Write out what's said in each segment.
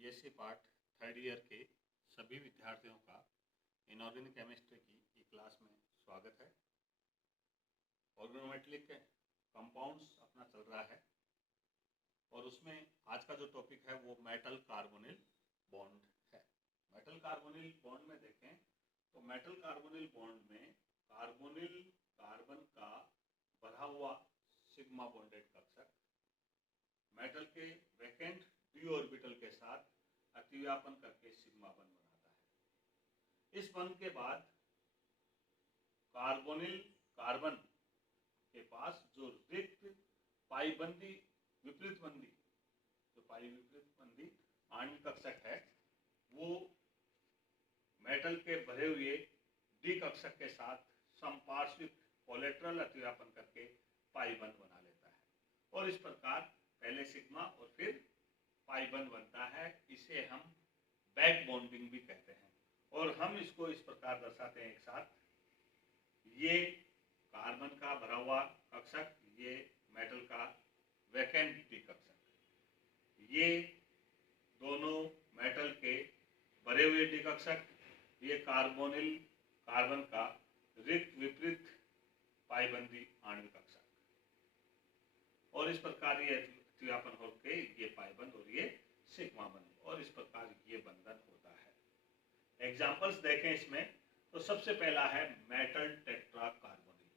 BSc part third year के सभी विद्यार्थियों का इनऑर्गेनिक केमिस्ट्री की क्लास में स्वागत है। ऑर्गेनोमेटेलिक कंपाउंड्स अपना चल रहा है और उसमें आज का जो टॉपिक है वो मेटल कार्बोनिल बॉन्ड है। मेटल कार्बोनिल बॉन्ड में देखें तो मेटल कार्बोनिल बॉन्ड में कार्बोनिल कार्बन का बढ़ा हुआ सिग्मा बॉन्डेड कक्षक मेटल के वैकेंट डी ऑर्बिटल के साथ अतिव्यापन करके सिग्मा बंध बनाता है। इस बंध के बाद कार्बोनिल कार्बन के पास जो रिक्त पाईबंदी विपरीत बंदी जो पाई विपरीत बंदी आणविक कक्षक है वो मेटल के भरे हुए डी कक्षक के साथ समपार्श्विक कोलेटरल अतिव्यापन करके पाई बंध बना लेता है और इस प्रकार पहले सिग्मा और फिर पाई बंध बनता है। इसे हम बैक बॉन्डिंग भी कहते हैं और हम इसको इस प्रकार दर्शाते हैं एक साथ। ये कार्बन का भरा हुआ कक्षक, ये मेटल का वैकेंट डी कक्षक, ये दोनों मेटल के भरे हुए डी कक्षक, ये कार्बोनिल कार्बन का रिक्त विपरीत पाईबंदी आणविक कक्षक और इस प्रकार ये अतिव्यापन होकर ये पाईबंद और ये सिग्मा बंध और इस प्रकार ये बंधन होता है। एग्जांपल्स देखें इसमें तो सबसे पहला है metal tetra carbonyl.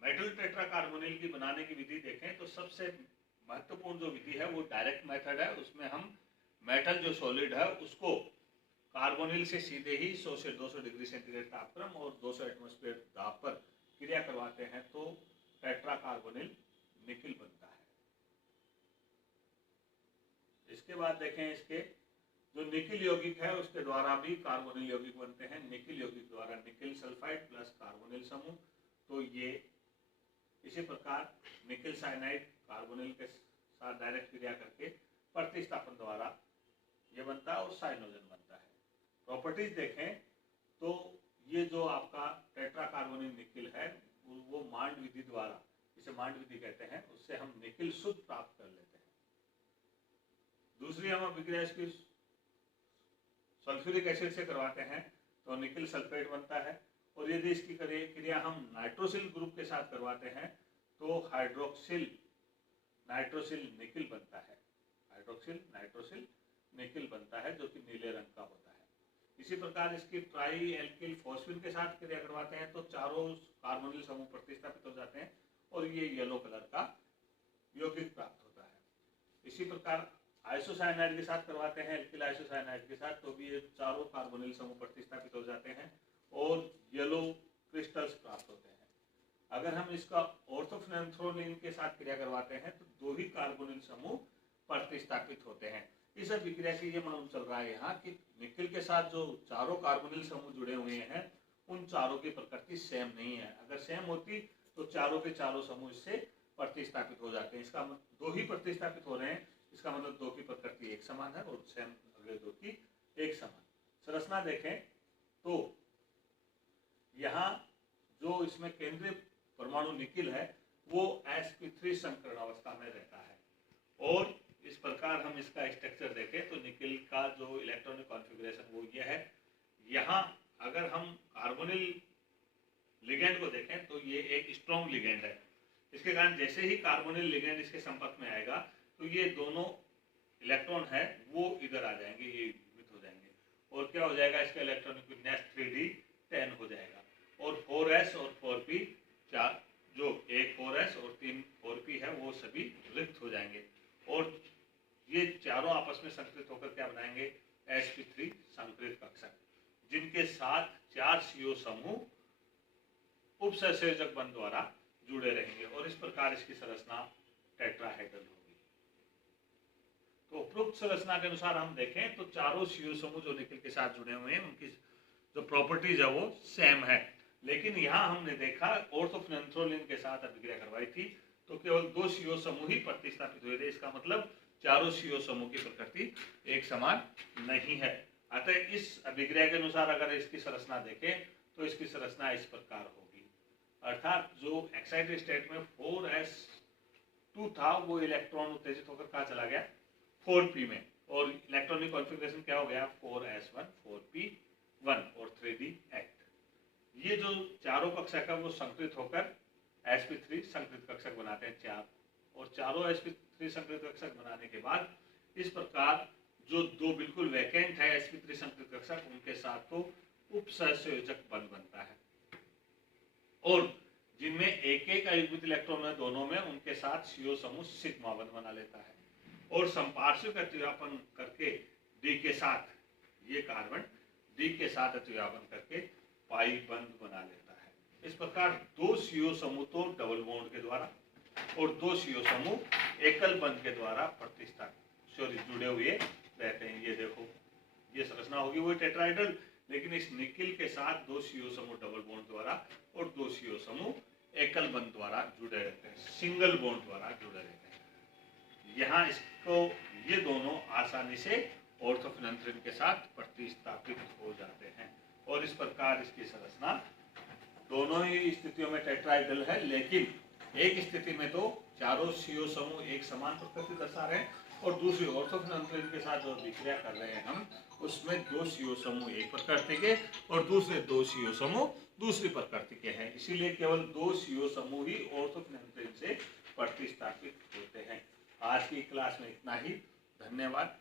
Metal tetra carbonyl की बनाने की विधि देखें तो सबसे महत्वपूर्ण जो विधि है वो डायरेक्ट मेथड है। उसमें हम मेटल जो सॉलिड है उसको कार्बोनिल से सीधे ही 100 से 200 डिग्री सेंटीग्रेड तापक्रम और 200 एटमॉस्फेयर दाब पर क्रिया करवाते हैं तो टेट्रा कार्बोनिल निकिल बनता है। इसके बाद देखें इसके जो निकिल यौगिक है उसके द्वारा भी कार्बोनिल यौगिक बनते हैं। निकिल यौगिक द्वारा निकिल सल्फाइड प्लस कार्बोनिल समूह, तो ये इसी प्रकार निकिल साइनाइड कार्बोनिल के साथ डायरेक्ट क्रिया करके प्रतिस्थापन द्वारा ये बनता है और साइनोजन बनता है। प्रॉपर्टीज देखें तो ये जो आपका टेट्रा कार्बोनिल निकिल है वो मांड विधि द्वारा, इसे मांड विधि कहते हैं, उससे हम निकिल शुद्ध प्राप्त कर लेते हैं। दूसरी हम अभिक्रिया इसकी सल्फ्यूरिक एसिड से करवाते हैं तो निकिल सल्फेट बनता है और यदि इसकी क्रिया हम नाइट्रोसिल ग्रुप के साथ करवाते हैं तो हाइड्रोक्सिल नाइट्रोसिल निकिल बनता है। हाइड्रोक्सिल नाइट्रोसिल निकिल बनता है जो कि नीले रंग का होता है। इसी प्रकार इसकी ट्राई एल्किल फॉस्फिन के साथ क्रिया करवाते हैं तो चारों कार्बोनिल समूह प्रतिस्थापित हो जाते हैं और ये येलो कलर का यौगिक प्राप्त होता है। इसी प्रकार आइसोसाइनाइड के साथ करवाते हैं एल्किल आइसोसाइनाइड के साथ तो भी ये चारों कार्बोनिल समूह प्रतिस्थापित हो जाते हैं और येलो क्रिस्टल्स प्राप्त होते हैं। अगर हम इसका ऑर्थोफेनोथ्रोलिन के साथ क्रिया करवाते हैं तो दो ही कार्बोनिल समूह प्रतिस्थापित होते हैं। इस अभिक्रिया से ये मालूम चल रहा है यहाँ कि निकिल के साथ जो चारों कार्बोनिल समूह जुड़े हुए हैं उन चारों की प्रकृति सेम नहीं है। अगर सेम होती तो चारों के चारों समूह इससे प्रतिस्थापित हो जाते हैं। इसका दो ही प्रतिस्थापित हो रहे हैं, इसका मतलब दो की प्रकृति एक समान है और सेम अगले दो की एक समान। संरचना देखें तो यहाँ जो इसमें केंद्रीय परमाणु निकिल है वो sp3 संकरण अवस्था में रहता है और इस प्रकार हम इसका स्ट्रक्चर देखें तो निकिल का जो इलेक्ट्रॉनिक कॉन्फ़िगरेशन वो ये है। यहाँ अगर हम कार्बोनिल लिगेंड को देखें तो ये एक स्ट्रॉन्ग लिगेंड है। इसके कारण जैसे ही कार्बोनिल लिगेंड इसके संपर्क में आएगा तो ये दोनों इलेक्ट्रॉन है वो इधर आ जाएंगे, ये युग्मित हो जाएंगे और क्या हो जाएगा, इसका इलेक्ट्रॉनिक विन्यास 3d10 हो जाएगा और 4s और 4p चार जो एक 4s और 3 4p है वो सभी रिक्त हो जाएंगे और ये चारों आपस में संकृत होकर क्या बनाएंगे, sp3 संकृत कक्षक जिनके साथ 4 CO समूह उपसंयोजक बंध द्वारा जुड़े रहेंगे और इस प्रकार इसकी संरचना टेट्राहेड्रल होगी। तो उपरोक्त संरचना के अनुसार हम देखें तो चारों CO समूह जो निकिल के साथ जुड़े हुए हैं उनकी जो प्रॉपर्टीज है वो सेम है, लेकिन यहाँ हमने देखा ऑर्थोफेनोथ्रोलिन के साथ अभिक्रिया करवाई थी तो केवल 2 CO समूह ही प्रतिस्थापित हुए थे। इसका मतलब चारों CO समूह की प्रकृति एक समान नहीं है। अतः इस अभिक्रिया के अनुसार अगर इसकी संरचना देखें तो इसकी संरचना इस प्रकार होगी, अर्थात जो एक्साइटेड स्टेट में 4s2 था वो इलेक्ट्रॉन उत्तेजित होकर कहाँ चला गया, 4p में और इलेक्ट्रॉनिक कॉन्फ़िगरेशन क्या हो गया 4s1 4p1 और 3d एक्ट। ये जो चारों कक्षक है वो संकलित होकर sp3 संकलित कक्षक बनाते हैं चार, और चारों sp3 संकलित कक्षक बनाने के बाद इस प्रकार जो दो बिल्कुल वैकेंट है sp3 संकलित कक्षक उनके साथ तो उप सहसंयोजक बंध बनता है, और जिनमें एक एक अयुग्मित इलेक्ट्रॉन है दोनों में उनके साथ CO समूह सिग्मा बंध बना लेता है, और संपार्श्विक अतिव्यापन करके D के साथ ये कार्बन D के साथ अतिव्यापन करके पाई बंध बना लेता है। इस प्रकार दो CO समूह तो डबल बॉन्ड के द्वारा और दो CO समूह एकल बंध के द्वारा प्रतिस्थापित जुड़े हुए रहते हैं। ये देखो ये संरचना होगी वो टेट्राइडल, लेकिन इस निकिल के साथ दो CO समूह डबल बॉन्ड द्वारा और दो CO समूह एकल बंध द्वारा जुड़े रहते हैं, सिंगल बॉन्ड द्वारा जुड़े रहते हैं। यहाँ इसको ये दोनों आसानी से ऑर्थोफिनंथ्रिन के साथ प्रतिस्थापित हो जाते हैं, और इस प्रकार इसकी संरचना दोनों ही स्थितियों में टेट्राइडल है, लेकिन एक स्थिति में तो चारों CO समूह एक समान प्रकृति दर्शा रहे हैं, और दूसरी ऑर्थोफिनंथ्रिन के साथ जो विक्रिया कर रहे हैं हम उसमें दो CO समूह एक प्रकृति के और दूसरे दो CO समूह दूसरी प्रकृति के हैं। इसीलिए केवल दो CO समूह ही ऑर्थोफिनंथ्रिन से प्रतिस्थापित होते हैं। आज की क्लास में इतना ही। धन्यवाद।